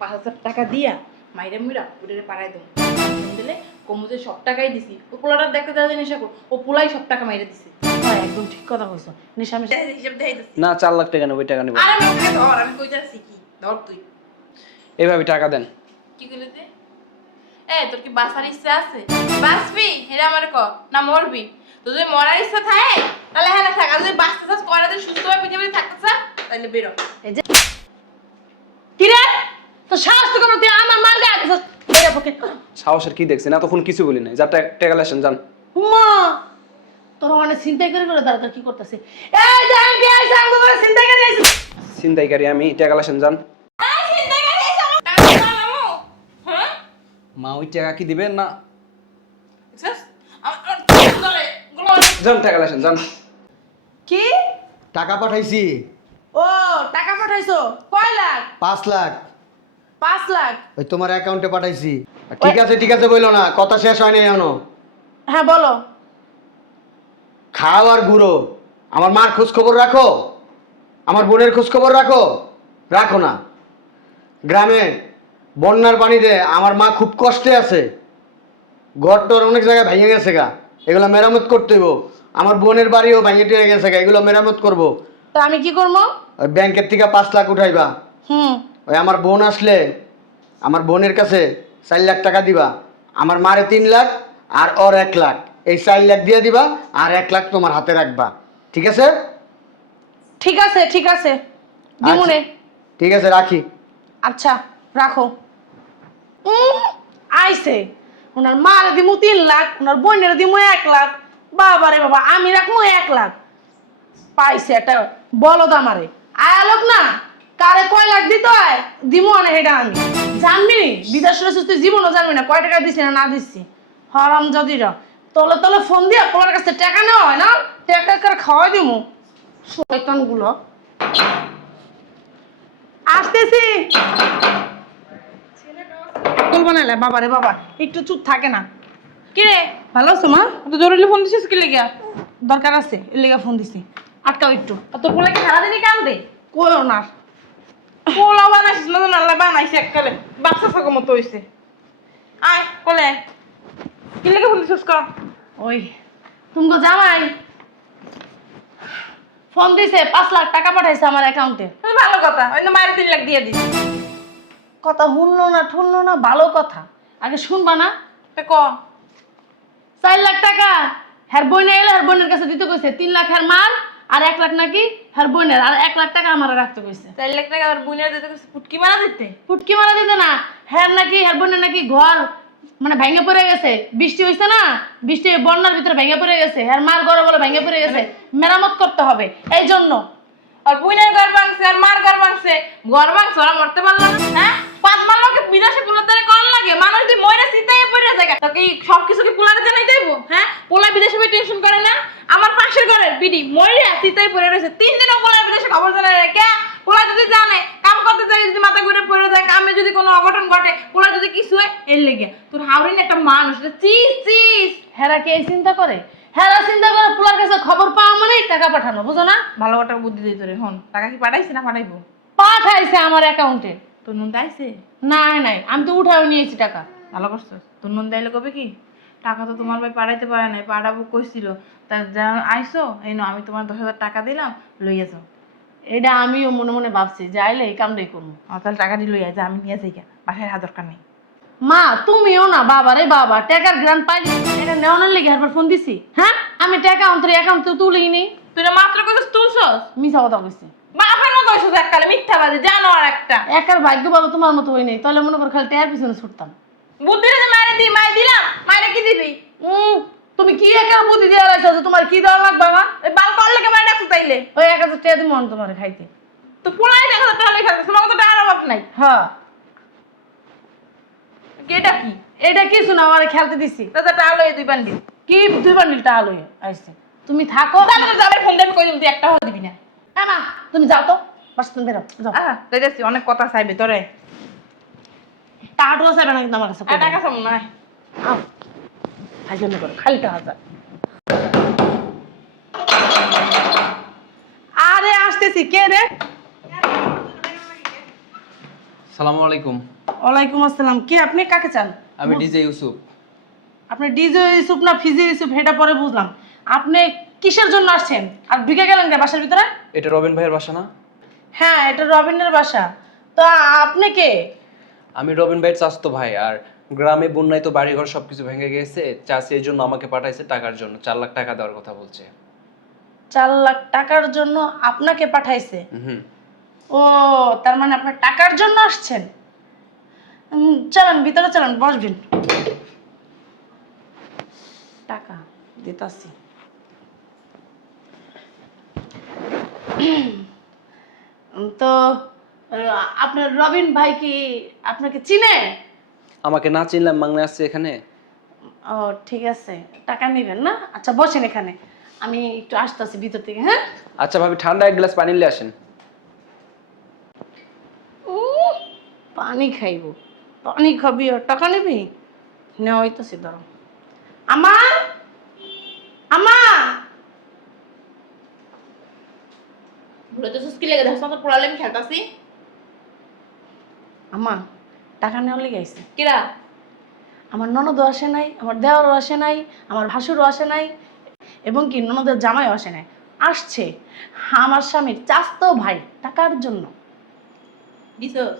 5,000 টাকা দিয়া মাইরা মুইরা ওটারে পাড়ায় দেবো দিলে কমুতে সব টাকাই দিছি ও পোলাটার দেখতে দেওয়া জিনিস ও পোলাই সব টাকা মাইরা দিছে। হ্যাঁ একদম ঠিক কথা কইছো। নিশামে হিসাব দেখাই দিছি। না 4 লাখ টাকা নেব, ওই টাকা নেব। আরে আমার টাকা ধর, আমি কই যাচ্ছি কি ধর তুই। এইভাবে টাকা দেন। কি কইলি তুই? তোর কি বাঁচার ইচ্ছা আছে? বাঁচবি হেরে আমার ক না মরবি? তোর যদি মরার ইচ্ছা থাকে তাহলে হ্যাঁ থাক, আর যদি বাঁচতে চাস কয়টা দিন সুস্থভাবে পৃথিবীতে থাকতে চাস তাহলে বেরো। এই যে কি রে তো সাহস তো করতে আমার মার গায়ে দিছস বেরে পকে। সাহসের কি দেখছেন? এতক্ষণ কিছু বলি নাই। যা টাকা লেছেন যান। মা তোর অনেক চিন্তাই করে দাঁড়া কি করতেছে? এই জান কি আইছ আমগো করে চিন্তা করে আইছ? চিন্তাইকারী আমি, টাকা লেছেন যান। হ্যাঁ মা ওই টাকা কি দিবেন না? যান টাকা লেছেন যান। কি টাকা পাঠাইছি ও টাকা পাঠাইছো কয় লাখ? 5 লাখ 5 লাখ। ওই তোমার অ্যাকাউন্টে পাঠাইছি। ঠিক আছে বইলো না, কথা শেষ হয়নি এখনো। হ্যাঁ বলো। খাও আর ঘুরো। আমার মার খোঁজ খবর রাখো, আমার বোনের খোঁজ খবর রাখো, রাখো না। গ্রামে বন্যার পানিতে আমার মা খুব কষ্টে আছে, ঘরটর অনেক জায়গায় ভেঙে গেছে গা, এগুলো মেরামত করতে হইব। আমার বোনের বাড়িও ভেঙে টেঙে গেছে গা, এগুলো মেরামত করব। তো আমি কি করবো? ওই ব্যাংকের থেকে 5 লাখ উঠাইবা। হুম ওই আমার বোন আসলে আমার বোনের কাছে 4 লাখ টাকা দিবা, আমার মারে 3 লাখ আর ওর 1 লাখ, এই 4 লাখ দিয়ে দিবা আর 1 লাখ তোমার হাতে রাখবা। ঠিক আছে? ঠিক আছে ঠিক আছে দিমুনে। ঠিক আছে রাখি। আচ্ছা রাখো। আইছে ওনার মারে দিমু 3 লাখ, ওনার বোনের দিমু 1 লাখ। বাবা রে বাবা আমি রাখবো 1 লাখ। পাইছে একটা বলদ আমারে আয়ালোক না কারে কয় লাখ দিতে হয় দিমু না এটা আমি জানবি। বিদেশ রয়েছিস তুই জীবনও জানবি না কয় টাকা দিছি না দিচ্ছি। হারাম জাদিরা তলে তলে ফোন দিয়া তোমার কাছে টাকা নেওয়া হয় না, টাকা করে খাওয়াই দিমু শয়তান গুলো। আসতেছি। বলবো না বাবা রে বাবা একটু চুপ থাকে না। কি রে ভালো আছো মা? তো জরুরি ফোন দিছিস কি লেগা? দরকার আছে এর লেগে ফোন দিছি। আটকাও একটু। আর তোর পোলা কি সারাদিনই কান্দে? কইও না। পোলা বানাইছিস না আল্লাহ বানাইছে এককালে বাচ্চা থাকার মতো হইছে। আয় কোলে কি লেগে ফোন দিছিস ক? ওই তুমি জামাই ফোন দিছে 5 লাখ টাকা পাঠাইছে আমার অ্যাকাউন্টে। ভালো কথা, ওই তো মায়ের 3 লাখ দিয়ে দিস। কথা শুনলো না ঠুনলো না, ভালো কথা আগে শুনবা না। তা ক 4 লাখ টাকা হের বোনে এলো, হের বোনের কাছে দিতে কইছে। 3 লাখ হের মার আর 1 লাখ নাকি হের বোনের, আর 1 লাখ টাকা আমার রাখতে কইছে। 4 লাখ টাকা আর বুনিয়া দিতে ফুটকি মারা দিতে। ফুটকি মারা দিতে না, হের নাকি হের বোনের নাকি ঘর মানে ভেঙে পড়ে গেছে, বৃষ্টি হইছে না, বৃষ্টি বন্যার ভিতরে ভেঙে পড়ে গেছে, হের মার ঘর বলে ভেঙে পড়ে গেছে, মেরামত করতে হবে এই জন্য। আর বুইনের ঘর ভাঙছে আর মার ঘর ভাঙছে, ঘর ভাঙছে ওরা মরতে পারলো না। হ্যাঁ 5 মারলোকে বিনাশে পোলার দ্বারা কল লাগে, মানুষ যদি মরে চিন্তায় পড়ে যায় তোকে সবকিছু কি পোলারে জানাই দেবো? হ্যাঁ পোলা বিদেশে போய் টেনশন করে না? আমার পাশের ঘরের বিডি মরে চিন্তায় পড়ে রয়েছে, 3 দিনও পোলার বিদেশে খবর জানাই না। কে পোলা যদি জানে কাম করতে যায়, যদি মাথা ঘুরে পড়ে যায়, কামে যদি কোনো অঘটন ঘটে, পোলা যদি কিছু হয় এর লেগে তোর হাওড়িন একটা মানুষ চিস চিস। হেরা কি এই চিন্তা করে? হেরা চিন্তা করে পোলার কাছে খবর পাওয়া মানেই টাকা পাঠানো, বুঝো না? ভালো একটা বুদ্ধি দিই তোরে। হন টাকা কি পাঠাইছি না পাঠাইবো? পাঠাইছে আমার অ্যাকাউন্টে। তোর নুন আইছে? নাই নাই আমি তো উঠাও নিয়েছি টাকা। ভালো করছিস। তোর নুন দাইলে কবে কি টাকা তো তোমার ভাই পাঠাইতে পারে নাই, পাঠাবো কইছিল। তা যা আইসো এই নো আমি তোমার 10,000 টাকা দিলাম, লইয়া যাও। এটা আমিও মনে মনে ভাবছি যাইলে এই কামটাই করবো। তাহলে টাকাটি লইয়া যা, আমি নিয়ে যাই বাসায় হাত দরকার নেই। মা তুমিও না বাবা রে বাবা টাকার গ্রান্ট পাইনি, এটা নেওয়ানোর লেগে একবার ফোন দিছি। হ্যাঁ আমি টাকা অন্তরে অ্যাকাউন্ট তো তুলিনি। তুই না মাত্র কইছিস তুলছস? মিছা কথা কইছি। বাপের মতো হইছিস এককালে মিথ্যাবাদী জানোয়ার একটা। একার ভাগ্য ভালো তোমার মতো হই নাই, তাহলে মনে কর খালি টাকার পিছনে ছুটতাম। বুদ্ধিটা যে মাইরে দি মাই দিলাম, মাইরে কি দিবি? তুমি কি একা বুদ্ধি দিয়ে রাখছো যে তোমার কি দেওয়া লাগবে মা? এই বাল করলে কে মাইরে ডাকছ তাইলে? ওই 1000 টাকা দিমু তোমার খাইতে। তো পোলাই দেখা টাকা লই খাইছিস, তোমার তো টাকার অভাব নাই। হ্যাঁ এটা কি? এটা কিছু না, আমার খেলতে দিছি। তা টাকা লই দুই বান্ডি। কি 2 বান্ডিল টাকা লই আইছে? তুমি থাকো। তাহলে যাবে ফোন দেন কই দিম, তুই একটা হো দিবি না। মা তুমি যাও তো, বাস তুমি বেরো যাও। যাইতেছি, অনেক কথা চাইবে তোরে। টাকাটাও চাইবে না কিন্তু আমার কাছে। টাকা চাম না। ফাইজলামি করো, খালি টাকা চাই। আরে আসতেছি। কে রে? সালামু আলাইকুম। ওয়ালাইকুম আসসালাম। কে আপনি? কাকে চান? আমি ডিজে ইউসুফ। আপনি ডিজে ইউসুফ না ফিজে ইউসুফ এটা পরে বুঝলাম। আপনি কিসের জন্য আসছেন আর ঢুকে গেলেন কে বাসার ভিতরে? এটা রবিন ভাইয়ের বাসা না? হ্যাঁ, এটা রবিনের বাসা। তো আপনি কে? আমি রবিন ভাইয়ের চাচাতো ভাই। আর গ্রামে বন্যায় তো বাড়িঘর সবকিছু ভেঙে গেছে, চাচি এই জন্য আমাকে পাঠাইছে টাকার জন্য, 4 লাখ টাকা দেওয়ার কথা বলছে। 4 লাখ টাকার জন্য আপনাকে পাঠাইছে? হুম। ও, তার মানে আপনি টাকার জন্য আসছেন। চলেন ভিতরে, চলেন, বসবেন। টাকা দিতাছি। তো আপনার রবিন ভাই কি আপনাকে চিনে? আমাকে না চিনলাম মাংনা আসছে এখানে। ও ঠিক আছে, টাকা নেবেন না? আচ্ছা বসেন এখানে, আমি একটু আসতেছি ভিতর থেকে। হ্যাঁ আচ্ছা ভাবি, ঠান্ডা এক গ্লাস পানি নিয়ে আসেন। পানি খাইব? পানি খাবি আর টাকা নিবি? নেওয়া হইতেছি, ধরো। আমা, আমা, ভুলে তো সুস্কি লেগে দেখছ তোর পোলালে আমি খেলতাছি। আমা, টাকা নেওয়ার লেগে আইছে। কিরা? আমার ননদও আসে নাই, আমার দেওরও আসে নাই, আমার ভাসুরও আসে নাই, এবং কি ননদের জামাইও আসে নাই। আসছে আমার স্বামীর চাস্তো ভাই টাকার জন্য। দিছস?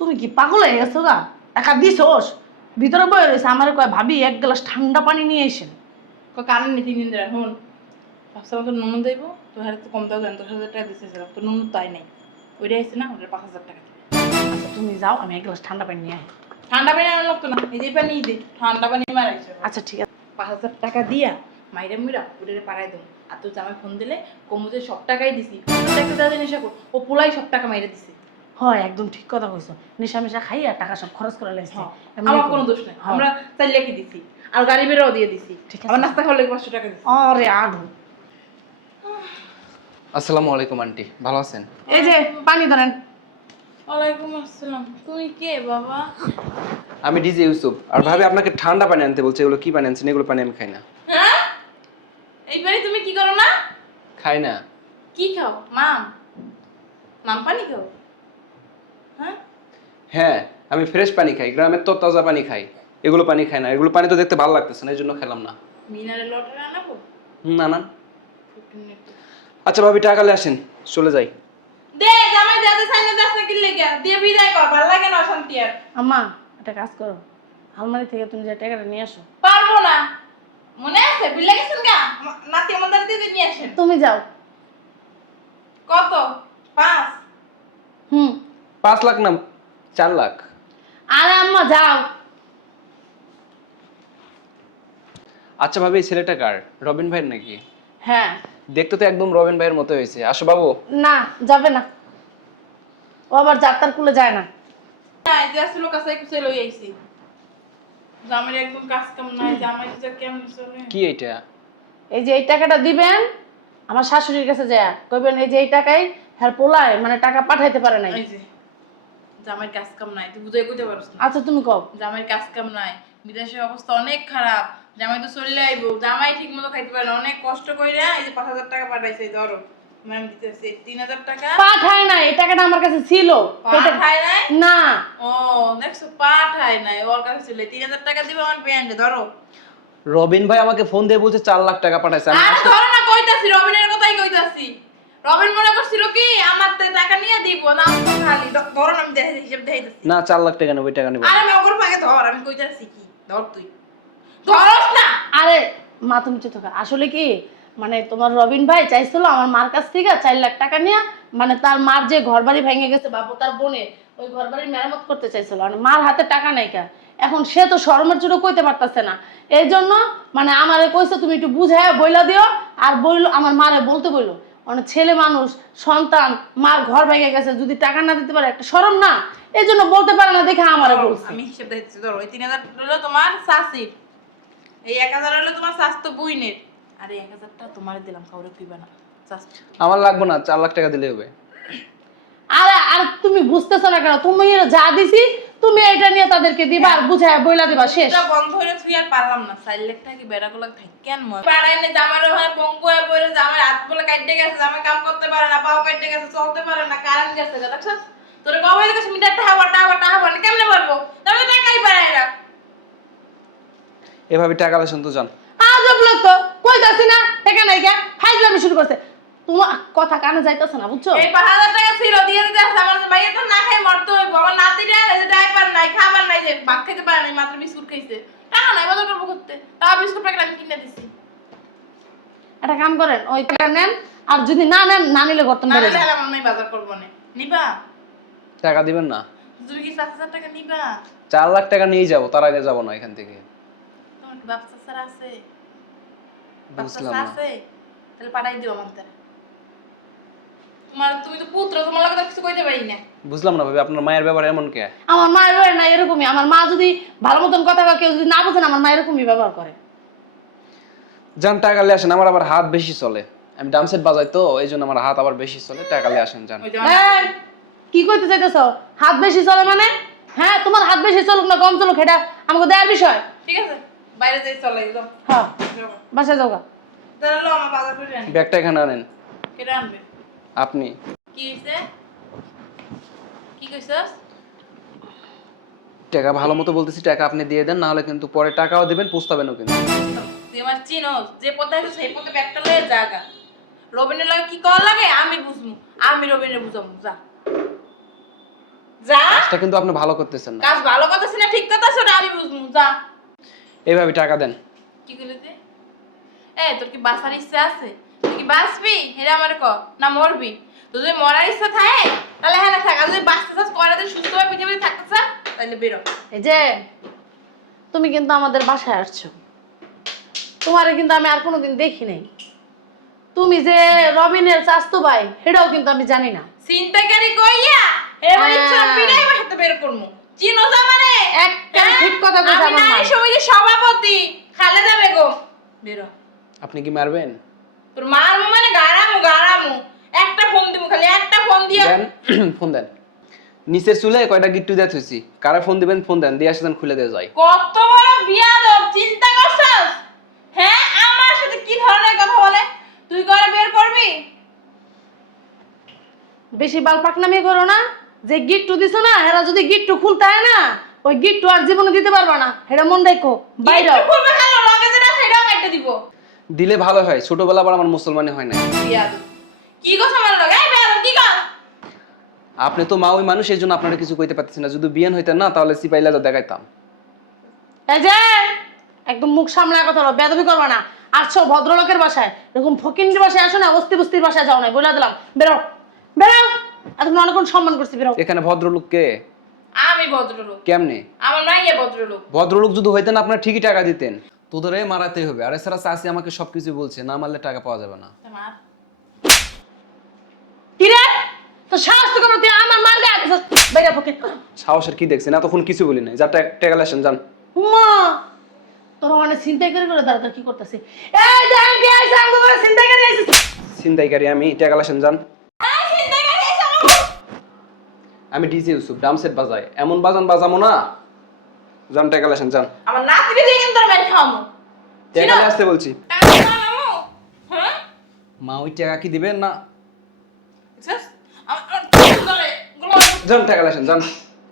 তুমি কি পাগল হয়ে গেছো গা? টাকা দিছোস? ভিতরে বয়ে রয়েছে, আমার কয় ভাবি এক গ্লাস ঠান্ডা পানি নিয়ে এসেন। কারণ নীতি নিন্দ্রা হুন ভাবছিলাম তোর নুন দেবো, তোর হাতে তো কম দাও জান, 10,000 টাকা দিতেছিলাম, তোর নুন তাই নাই। ওইটা আইসি না, ওটার 5,000 টাকা দিবে। আচ্ছা তুমি যাও, আমি এক গ্লাস ঠান্ডা পানি নিয়ে আই। ঠান্ডা পানি আনার লাগতো না, এই যে পানি দে, ঠান্ডা পানি মারাইছে। আচ্ছা ঠিক আছে। 5,000 টাকা দিয়া মাইরা মুইরা ওটারে পাড়াই দেবো। আর তোর জামাই ফোন দিলে কমুতে সব টাকাই দিছি, একটা দাদা নেশা কর, ও পোলাই সব টাকা মাইরা দিছে। হয়, একদম ঠিক কথা কইছো। নেশা মেশা খাইয়া টাকা সব খরচ করে লাইছে। আমার কোনো দোষ নাই, আমরা 4 লাখই দিছি, আর গাড়ি বেরোও দিয়ে দিছি। ঠিক আছে। আমার নাস্তা খাওয়ার লাগে 500 টাকা দিছি। আরে আধু। আসসালামু আলাইকুম আন্টি, ভালো আছেন? এই যে পানি ধরেন। ওয়ালাইকুম আসসালাম। তুমি কে বাবা? আমি ডিজে ইউসুফ। আর ভাবি আপনাকে ঠান্ডা পানি আনতে বলছে, এগুলো কি পানি আনছেন? এগুলো পানি আমি খাই না। হ্যাঁ, এইবারে তুমি কি করো না? খাই না। কি খাও? মাম মাম পানি খাও? হ্যাঁ, হ্যাঁ, আমি ফ্রেশ পানি খাই, গ্রামের তো তাজা পানি খাই। এগুলো পানি খাই না। এগুলো পানি তো দেখতে ভালো লাগতেছে না, এই জন্য খেলাম না। মিনারেল ওয়াটার আনাবো? না না। আচ্ছা ভাবি, টাকা নিয়ে আসেন, চলে যাই। দে জামাই দাদা সাইনে দাস না কি লাগা দিয়ে বিদায় কর, ভালো লাগে না অশান্তি আর। আম্মা একটা কাজ করো, আলমারি থেকে তুমি যে টাকাটা নিয়ে আসো। পারবো না, মনে আছে বিলে গেছেন গা, নাতি আমাদের দিদি নিয়ে আসেন। তুমি যাও। কত? 5? 5 লাখ না, 4 লাখ। আরে আম্মা যাও। আচ্ছা ভাবি, এই ছেলেটা কার? রবিন ভাইয়ের নাকি? হ্যাঁ। দেখতে তো একদম রবিন ভাইয়ের মতো হয়েছে। আসো বাবু। না যাবে না, ও আবার যাত্রার কুলে যায় না। না, এই যে আসলে কাছে কুছে লই আইছি। জামাইর একদম কাজ কাম নাই, জামাই যে কেমন চলে। কি এইটা? এই যে এই টাকাটা দিবেন আমার শাশুড়ির কাছে যায়, কইবেন এই যে এই টাকাই হ্যাঁ পোলায় মানে টাকা পাঠাইতে পারে নাই। এই যে জামাইর কাজ কাম নাই, তুই বুঝাই কইতে পারছ না। আচ্ছা তুমি কও। জামাইর কাজ কাম নাই, বিদেশের অবস্থা অনেক খারাপ, জামাই তো চলে আইবো, জামাই ঠিক মতো খাইতে পারে না, অনেক কষ্ট কইরা এই যে 5,000 টাকা পাঠাইছে, ধরো ম্যাম দিতেছে 3,000 টাকা। পাঠায় নাই, এই টাকাটা আমার কাছে ছিল। পাঠায় নাই? না। ও দেখছো, পাঠায় নাই, ওর কাছে ছিল। 3,000 টাকা দিবে আমার ব্যান্ডে, ধরো। রবিন ভাই আমাকে ফোন দিয়ে বলছে 4 লাখ টাকা পাঠাইছে। আমি আরে ধরো না, কইতাছি রবিনের কথাই কইতাছি। রবিন মনে করছিল কি আমার তে টাকা নিয়ে দিব না, তো খালি ধরো না, আমি দেখে হিসাব দেখাইতাছি। না, 4 লাখ টাকা নেব, ওই টাকা নেব। আরে নগর ভাগে ধর, আমি কইতাছি কি, ধর তুই ধরস না। আরে মা তুমি চুপ থাকো। আসলে কি মানে তোমার রবিন ভাই চাইছিল আমার মার কাছ থেকে 4 লাখ টাকা নিয়ে, মানে তার মার যে ঘর বাড়ি ভেঙে গেছে বাবু তার বোনে, ওই ঘর বাড়ি মেরামত করতে চাইছিল। আর মার হাতে টাকা নাই কা, এখন সে তো শরমের চোটে কইতে পারতেছে না। এই জন্য মানে আমারে কইছে তুমি একটু বুঝায় বইলা দিও। আর বইলো আমার মারে বলতে বইলো, অনেক ছেলে মানুষ সন্তান, মার ঘর ভেঙে গেছে, যদি টাকা না দিতে পারে একটা শরম না, এই জন্য বলতে পারে না দেখে আমারে বলছে। আমি হিসাব দেখাইতেছি, ধরো ওই 3,000 হলো তোমার শাশির, এই 1,000 হলো তোমার স্বাস্থ্য বইনের, আর এই 1,000 টাকা তোমারে দিলাম, কাউরে কইবা না। আমার লাগবে না, 4 লাখ টাকা দিলে হবে। আরে আর তুমি বুঝতেছ না কেন? তুমি যা দিছি তুমি এটা নিয়ে তাদেরকে দিবা আর বুঝায় বইলা দিবা, শেষ। এটা বন্ধ হইলে তুই আর পারলাম না, 4 লাখ টাকা কি বেড়াগুলো থাক কেন ময় পাড়ায় নে, জামার ওখানে পঙ্কু হয়ে পড়ে, জামার হাত বলে কাটতে গেছে, জামাই কাম করতে পারে না, পাও কাটতে গেছে, চলতে পারে না, কারেন্ট গেছে, দেখছস তোর কবে থেকে মিটার টাকা কেমনে পারবো তবে টাকাই পারে না। এভাবে টাকা লেছেন তো যান। আজব লোক তো, কইতাছি না টাকা নাই কে ফাইজলামি শুরু করছে। তোমার কথা কানে যাইতাছে না বুঝছো? এই 5,000 টাকা ছিল দিয়ে দিতে আসছে আমার ভাইয়া তো না খাই মরতে হইব। আমার নাতিটা যে ডাইপার নাই খাবার নাই যে ভাত খেতে পারে নাই মাত্র বিস্কুট খাইছে টাকা নাই বাজার করবো করতে তাও বিস্কুট প্যাকেট আমি কিনে দিছি। একটা কাম করেন ওই টাকা নেন আর যদি না নেন না নিলে করতেন না বেড়ে নিলে আমার নাই বাজার করবো না নিবা টাকা দিবেন না? তুমি কি 7,000 টাকা নিবা? 4 লাখ টাকা নিয়ে যাব, তার আগে যাব না এখান থেকে। তোমার কি বাচ্চা স্যার আছে? বাচ্চা বুঝলাম স্যার না। আছে তাহলে পাঠাই দিও আমাদের। তুমি তো পুত্র তোমার লাগে তো কিছু কইতে পারি না। বুঝলাম না ভাবি, আপনার মায়ের ব্যাপারে এমন কে? আমার মায়ের বাড়ি না এরকমই। আমার মা যদি ভালো মতন কথা কয়, কেউ যদি না বোঝেন আমার মা এরকমই ব্যবহার করে। যান টাকা নিয়ে আসেন, আমার আবার হাত বেশি চলে, আমি ড্রাম সেট বাজাই তো এই জন্য আমার হাত আবার বেশি চলে। টাকা নিয়ে আসেন যান। ওই যে এই, কি কইতে চাইতেছ? হাত বেশি চলে মানে? হ্যাঁ, তোমার হাত বেশি চলুক না কম চলুক এটা আমাকে দেওয়ার বিষয়। ঠিক আছে বাইরে যাই চলে যাও। হ্যাঁ, বাসায় যাও গা। তাহলে লো আমার বাজার করে আনি। ব্যাগটা এখানে আনেন। কেটে আনবে। আপনি কি হইছে? কি কইছস? টাকা ভালো মতো বলতেছি, টাকা আপনি দিয়ে দেন, না হলে কিন্তু পরে টাকাও দিবেন, পুস্তাবেনও কিন্তু। তুই আমার চিনোস যে পথে আছিস সেই পথে ব্যাগটা লয়ে জাগা। রবিনের লাগে কি কল লাগে আমি বুঝমু, আমি রবিনের বুঝামু। যা যা, কাজটা কিন্তু আপনি ভালো করতেছেন না। কাজ ভালো করতেছিস না ঠিক কথা সেটা আমি বুঝমু। যা। এইভাবে টাকা দেন। কি কইলি তুই? তোর কি বাঁচার ইচ্ছা আছে? তুই কি বাঁচবি এটা আমারে ক না মরবি? তোর যদি মরার ইচ্ছা থাকে তাহলে হ্যাঁ থাক, আর যদি বাঁচতে চাস কয়টা দিন সুস্থভাবে পৃথিবীতে থাকতে চাস তাহলে বেরো। এই যে তুমি কিন্তু আমাদের বাসায় আসছো, তোমারে কিন্তু আমি আর কোনোদিন দেখি নাই। তুমি যে রবিনের চাস্তো ভাই সেটাও কিন্তু আমি জানি না। চিন্তাকারী কইয়া এবার ইচ্ছা হ্যাঁ। পিড়াই বাসাতে বের করমু। চিনো জামানে একদম ঠিক কথা কইছো আমি আমার মা। নারী সমিতির সভাপতি খালেদা বেগম। বেরো। আপনি কি মারবেন? তোর মার মানে গারামু একটা ফোন দিমু, খালি একটা ফোন দিয়া দেন, ফোন দেন। নিচের চুলে কয়টা গিট্টু দিয়ে থুইছি, কারা ফোন দিবেন ফোন দেন, দিয়ে আসেন খুলে দিয়ে যায়। কত বড় বিয়াদব চিন্তা করছস? হ্যাঁ আমার সাথে কি ধরনের কথা বলে? তুই করে বের করবি? বেশি বাল পাকনামি করো না। যে গিট্টু দিছো না হেরা যদি গিট্টু খুলতে হয় না ওই গিট্টু আর জীবনে দিতে পারবা না, এটা মন রাখো। বাইরে গিট্টু খুলবে খালো লগে যেটা সেটাও কেটে দিব। দিলে ভালো হয়, ছোটবেলা আবার আমার মুসলমানি হয় না। বিয়াদব কি কথা বল লগে? এই বিয়াদব কি কর? আপনি তো মা ওই মানুষ, এই জন্য আপনারা কিছু কইতে পারতেছেন না। যদি বিয়ান হইতেন না তাহলে সিপাইলা যা দেখাইতাম। এই যে একদম মুখ সামলায় কথা বলো, বেদবি করবা না। আসছো ভদ্রলোকের বাসায়, এরকম ফকিন্দির বাসায় আসো না, অস্তি বস্তির বাসায় যাও না, বলে দিলাম। বেরো বেরো, এতক্ষণ অনেকক্ষণ সম্মান করছি, বেরো। এখানে ভদ্রলোক কে? আমি ভদ্রলোক। কেমনে? আমার মাইয়া ভদ্রলোক। ভদ্রলোক যদি হইতেন আপনারা ঠিকই টাকা দিতেন। তোদের মারাতেই হবে। আর এছাড়া চাষি আমাকে সবকিছু বলছে, না মারলে টাকা পাওয়া যাবে না। আমার কি রে, তো সাহস তো করো তুই আমার মার গায়ে দিছস। বেরো ফকির। সাহসের কি দেখছেন? এতক্ষণ কিছু বলি নাই। যা টাকা লেসেন যান। মা তোরা মানে চিন্তাই করে দাঁড়া কি করতেছি? এই যে আমি আইছি, আমি করে চিন্তাই করে আইছি। ছিনতাইকারী আমি, টাকা লেসেন যান। এই চিন্তাকারী এসে আমার আমি ডিজে ইউসুফ, ড্রাম সেট বাজাই, এমন বাজান বাজামো না। যান টাকা লেসেন যান। আমার নাতিকে দিয়ে কিন্তু মেরে খাওয়ামু। টাকা নিয়ে আসতে বলছি। টাকা খাওয়ামু। হ্যাঁ? মা ওই টাকা কি দিবেন না? বুঝছস? গলে যান টাকা লেসেন যান।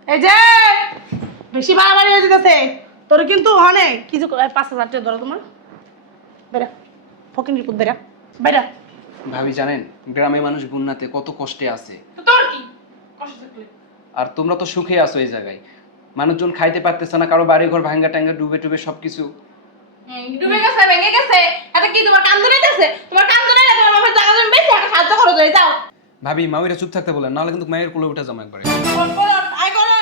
এই যে বেশি বাড়াবাড়ি হয়ে যেতেছে তোর কিন্তু অনেক কিছু 5,000 টাকা ধরো তোমার। বেরা ফকির রিপোর্ট বেরা বেরা। ভাবি জানেন গ্রামে মানুষ বন্যাতে কত কষ্টে আছে, তো তোর কি কষ্ট থাকলে? আর তোমরা তো সুখে আছো এই জায়গায়। মানুষজন খাইতে পারতেছে না, কারো বাড়ি ঘর ভাঙ্গা টাঙ্গা ডুবে টুবে সবকিছু। ডুবে গেছে ভেঙে গেছে এটা কি তোমার কান্দে নাইতেছে? তোমার কান্দে নাই, তোমার বাবার জায়গা জমি বেশি একটা সাহায্য করো যাই যাও। ভাবি মাউইরা চুপ থাকতে বলেন, নাহলে কিন্তু মায়ের কোলে উঠে যাবো একবারে। আই করো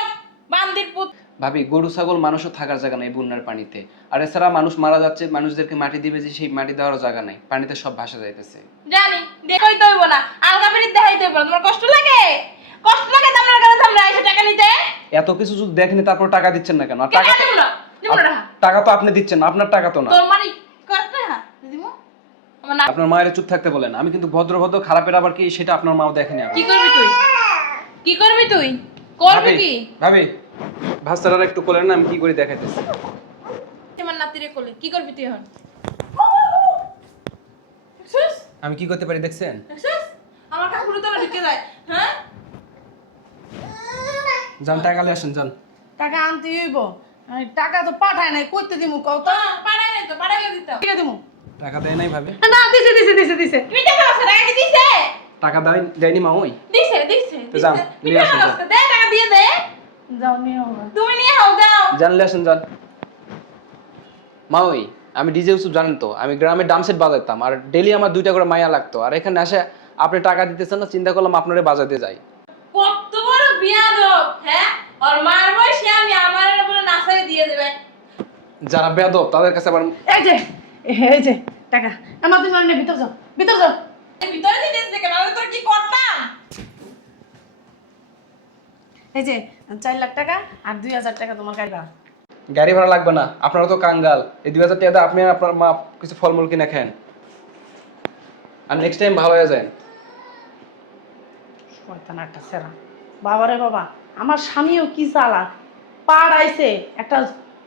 বান্দির পুত। ভাবি গরু ছাগল মানুষও থাকার জায়গা নেই বন্যার পানিতে। আর এছাড়া মানুষ মারা যাচ্ছে, মানুষদেরকে মাটি দিবে যে সেই মাটি দেওয়ারও জায়গা নাই, পানিতে সব ভাসা যাইতেছে। জানি দেখই তো হইব না, আলগা বেরিয়ে দেখাই দেব না। তোমার কষ্ট লাগে? কষ্ট লাগে তো আপনার কাছে আমরা এসে টাকা নিতে? এত কিছু যদি দেখেনি তারপর টাকা দিচ্ছেন না কেন? আর টাকা টাকা দেব না, দেব না। টাকা তো আপনি দিচ্ছেন না, আপনার টাকা তো না। তোর মারি করতে হ্যাঁ দিদিমু। আমার না আপনার মায়ের চুপ থাকতে বলেন। আমি কিন্তু ভদ্র ভদ্র খারাপের আবার কি সেটা আপনার মাও দেখেনি। কি করবি তুই? কি করবি তুই? করবি কি? ভাবি ভাস্তারা একটু কোলেন না, আমি কি করে দেখাইতেছি। আমার নাতিরে কোলে কি করবি তুই এখন? আমি কি করতে পারি দেখছেন? আমার কাকুরে তো ঢুকে যায়। হ্যাঁ যান টাকা নিয়ে আসেন যান। টাকা আনতে হইব। আমি টাকা তো পাঠায় নাই, করতে দিমু কও তো? পাড়াই নাই তো, পাড়াইলে দিত। ঠিক দিমু। টাকা দেয় নাই ভাবে? না, দিছে দিছে দিছে দিছে। পিঠা খাওয়াছে, টাকা কি দিছে? টাকা দেয়নি মা ওই? দিছে, দিছে, তো যাও, দিছে। নিয়ে পিঠা আসুন, খাওয়াছে, দে টাকা দিয়ে দে। যাও নিয়ে হবে। তুমি নিয়ে হও যাও। জানলে আসেন যান। মা ওই আমি ডিজে ইউসুফ জানেন তো, আমি গ্রামে ডাম সেট বাজাইতাম আর ডেলি আমার 2টা করে মাইয়া লাগতো, আর এখানে আসে আপনি টাকা দিতেছেন না, চিন্তা করলাম আপনারে বাজাতে যাই। কত বড় বিয়াদব, হ্যাঁ? আর মার বয়সে আমি আমার বলে নাসাই দিয়ে দেবে। যারা বেয়াদব তাদের কাছে আবার এই যে টাকা। আমার তুমি অন্য ভিতর যাও, ভিতর যাও। ভিতরে দিতেছে কেন? আমি তোর কি করতাম? এই যে 4 লাখ টাকা আর 2000 টাকা তোমার কাইবা। গাড়ি ভাড়া লাগবে না, আপনারা তো কাঙ্গাল, এই 2000 টাকা দিয়ে আপনি আর আপনার মা কিছু ফলমূল কিনে খান, আর নেক্সট টাইম ভালো হয়ে যায়। শয়তান একটা সেরা। বাবারে বাবা, আমার স্বামীও কি চালাক, পাড়াইছে একটা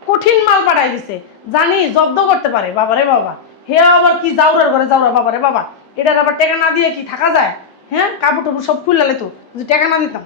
কঠিন মাল পাড়াই দিছে, জানি জব্দ করতে পারে। বাবারে বাবা, হে আবার কি জাউরার ঘরে জাউরা। বাবারে বাবা, এটার আবার টাকা না দিয়ে কি থাকা যায়? হ্যাঁ, কাপড় টাপড় সব খুললে তো যদি টাকা না দিতাম।